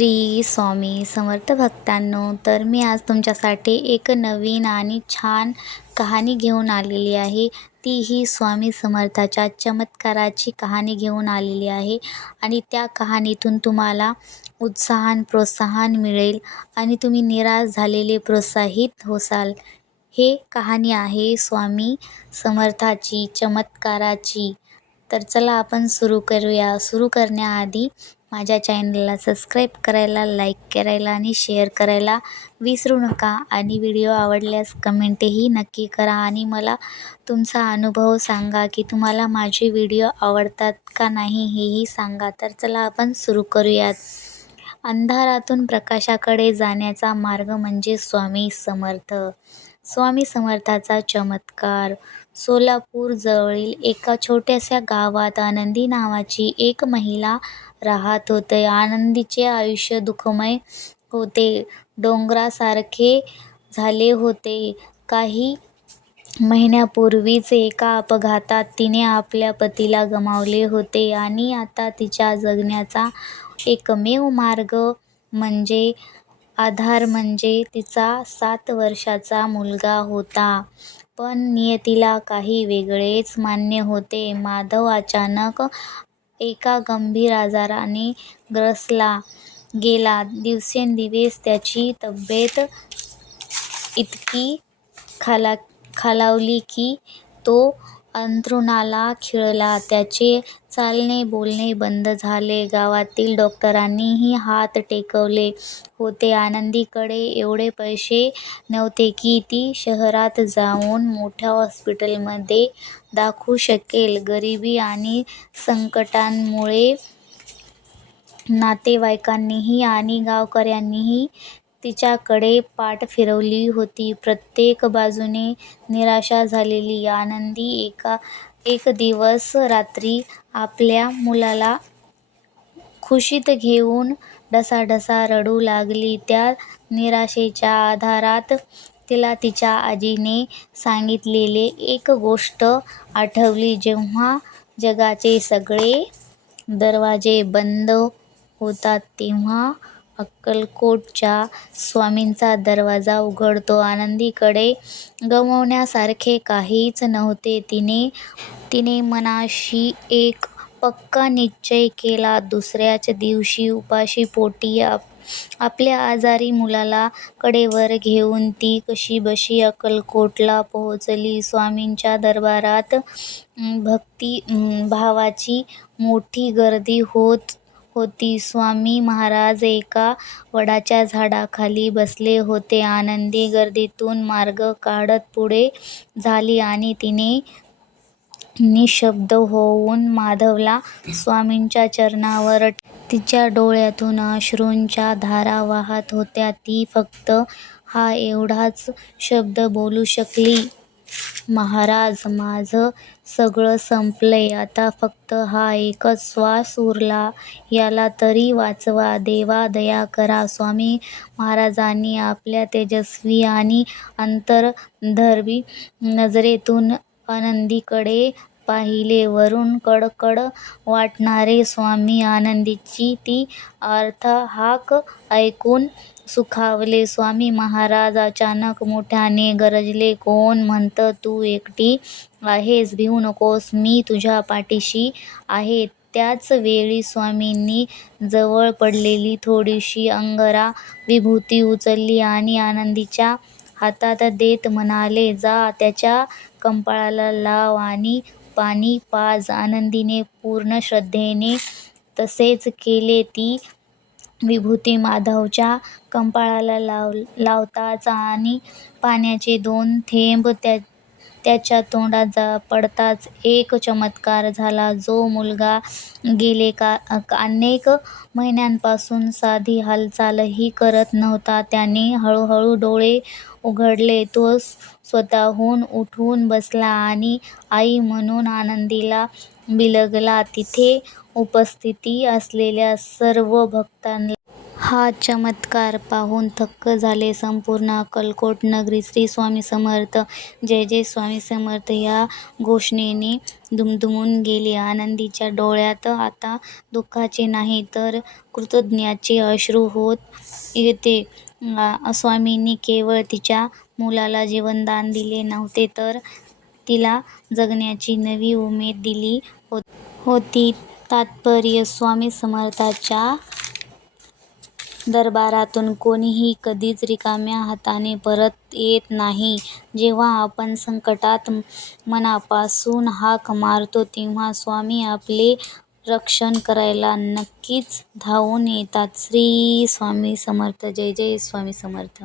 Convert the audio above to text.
श्री स्वामी समर्थ भक्तांनो, तर मी आज तुमच्यासाठी एक नवीन आणि छान कहाणी घेऊन आलेली आहे. ती ही स्वामी समर्थाच्या चमत्काराची कहाणी घेऊन आलेली आहे आणि त्या कहाणीतून तुम्हाला उत्साहान प्रोत्साहन मिळेल आणि तुम्ही निराश झालेले प्रोत्साहित होसाल. हे कहाणी आहे स्वामी समर्थाची चमत्काराची. तर चला आपण सुरू करूया. सुरू करण्याआधी माझ्या चॅनलला सबस्क्राईब करायला, लाईक करायला आणि शेअर करायला विसरू नका. आणि व्हिडिओ आवडल्यास कमेंटही नक्की करा आणि मला तुमचा अनुभव सांगा की तुम्हाला माझे व्हिडिओ आवडतात का नाही हेही सांगा. तर चला आपण सुरू करूयात. अंधारातून प्रकाशाकडे जाण्याचा मार्ग म्हणजे स्वामी समर्थ. स्वामी समर्थाचा चमत्कार. सोलापूर जवळील एका छोट्याशा गावात आनंदी नावाची एक महिला राहत होते. आनंदीचे आयुष्य दुःखमय होते. डोंगरासारखे झाले होते. काही महिन्यापूर्वीच एका अपघातात तिने आपल्या पतीला गमावले होते आणि आता तिच्या जगण्याचा एकमेव मार्ग म्हणजे आधार म्हणजे तिचा 7 वर्षाचा मुलगा होता. पण नियतीला काही वेगळेच मान्य होते. माधव अचानक एका गंभीर आजाराने ग्रसला गेला. दिवसेंदिवस त्याची तब्येत इतकी खालावली की तो अंथरुणाला खिळला. त्याचे चालणे बोलणे बंद झाले. गावातील डॉक्टरांनीही हात टेकवले होते. आनंदीकडे एवढे पैसे नव्हते की ती शहरात जाऊन मोठ्या हॉस्पिटलमध्ये दाखवू शकेल. गरिबी आणि संकटांमुळे नातेवाईकांनीही आणि गावकऱ्यांनीही तिच्याकडे पाठ फिरवली होती. प्रत्येक बाजूने निराशा झालेली आनंदी एक दिवस रात्री आपल्या मुलाला कुशीत घेऊन ढसाढसा रडू लागली. त्या निराशेच्या आधारात तिला तिच्या आजीने सांगितलेली एक गोष्ट आठवली. जेव्हा जगाचे सगळे दरवाजे बंद होतात तेव्हा अक्कलकोटच्या स्वामींचा दरवाजा उघडतो. आनंदीकडे गमावण्यासारखे काहीच नव्हते. तिने मनाशी एक पक्का निश्चय केला. दुसऱ्याच दिवशी उपाशीपोटी आपल्या आजारी मुलाला कडेवर घेऊन ती कशीबशी अक्कलकोटला पोहोचली. स्वामींच्या दरबारात भक्तिभावाची मोठी गर्दी होत होती. स्वामी महाराज एका वडाच्या झाडाखाली बसले होते. आनंदी गर्दीतून मार्ग काढत पुढे झाली आणि तिने निशब्द होऊन माधवला स्वामींच्या चरणावर तिच्या डोळ्यातून अश्रूंच्या धारा वाहत होत्या. ती फक्त हा एवढाच शब्द बोलू शकली. महाराज, माझं सगळं संपलंय. आता फक्त हा एकच श्वास उरला. याला तरी वाचवा. देवा, दया करा. स्वामी महाराजांनी आपल्या तेजस्वी आणि अंतर्दर्शी नजरेतून आनंदीकडे पाहिले. वरून कडकड वाटणारे स्वामी आनंदीची ती आर्त हाक ऐकून सुखावले. स्वामी महाराज अचानक मोठ्याने गरजले, कोण म्हणतं तू एकटी आहेस? भिवू नकोस, मी तुझ्या पाठीशी आहे. त्याच वेळी स्वामींनी जवळ पडलेली थोडीशी अंगारा विभूती उचलली आणि आनंदीच्या हातात देत म्हणाले, जा त्याच्या कपाळाला लाव आणि पाणी पाज. आनंदीने पूर्ण श्रद्धेने तसेच केले. ती विभूती माधवच्या कपाळाला लावताच आणि पाण्याचे 2 थेंब त्याच्या तोंडात पडताच एक चमत्कार झाला. जो मुलगा गेले अनेक महिन्यांपासून साधी हालचालही करत नव्हता, त्याने हळूहळू डोळे उघडले. तो स्वतःहून उठून बसला आणि आई म्हणून आनंदीला बिलगला. तिथे उपस्थित असलेल्या सर्व भक्तांना हा चमत्कार पाहून थक्क झाले संपूर्ण अक्कलकोट नगरी. श्री स्वामी समर्थ, जय जय स्वामी समर्थ या घोषणेने दुमदुमून गेली. आनंदीच्या डोळ्यात आता दुःखाचे नाही तर कृतज्ञतेचे अश्रू होत येते. स्वामींनी केवळ तिच्या मुलाला जीवनदान दिले नव्हते तर तिला जगण्याची नवी उमेद दिली होती. तात्पर्य: स्वामी समर्थांच्या दरबारातून कोणीही कधीच रिकाम्या हाताने परत येत नाही. जेव्हा आपण संकटात मनापासून हाक मारतो तेव्हा स्वामी आपले रक्षण करायला नक्कीच धावून येतात. श्री स्वामी समर्थ, जय जय स्वामी समर्थ.